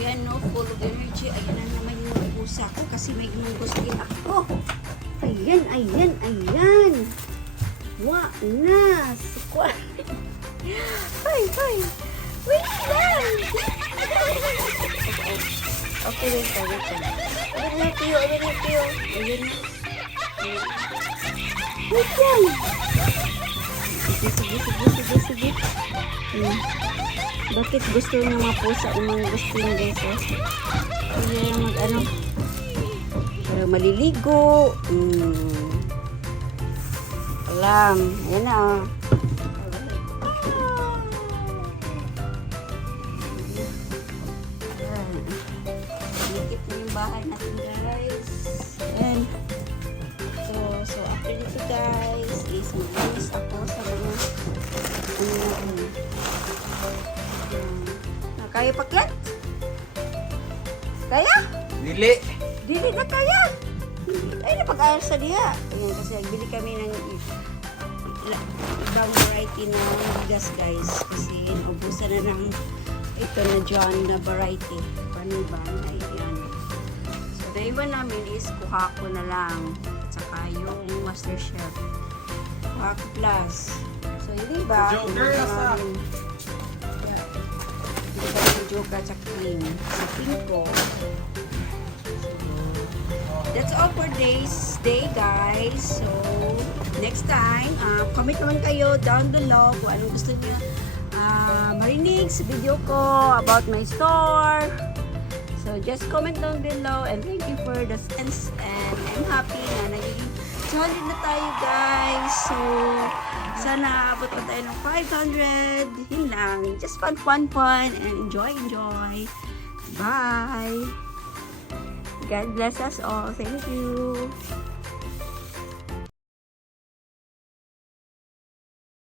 Yan no, full of energy. Ayan na naman yung pusa ko kasi may ginugos din ako. Ayan, ayan, ayan. Wa na. Sukwa. Hoy, hoy. Wait lang. okay, wait lang, wait lang. Wait lang, tiyo, wait lang, tiyo. Ayan na. Wait lang. Sige, sige, sige, sige, sige. Hmm. Bakit gusto ng mga pusa ng mga gusto ng guys eh? Kaya mag ano, para maliligo. Hmm. Alam, yan na oh. Ayan. Dikit na yung bahay natin guys. Ayan. So, so after dito guys, is mag-alis ako sa mga ano kaya paklat? Kaya? Dili. Dili na kaya. Ay, napag-ayos sa diha. Ayan, kasi nagbili kami ng ibang variety ng bigas, guys. Kasi naubusan na ng ito na John na variety. Panibang, ayan. So, the iba namin is kuha ko na lang. Tsaka yung Master Chef. Kuha ko plus. So, yung iba, Joker, yung namin. Joker tsaka King. Sa King ko, That's all for this day, guys. So, next time, uh, comment naman kayo down below kung anong gusto niyo uh, marinig sa video ko about my store. So, just comment down below and thank you for the sense and I'm happy na nagiging solid na tayo, guys. So, sana abot pa tayo ng 500. Yun lang. Just fun, fun, fun and enjoy, enjoy. Bye! God bless us all. Thank you.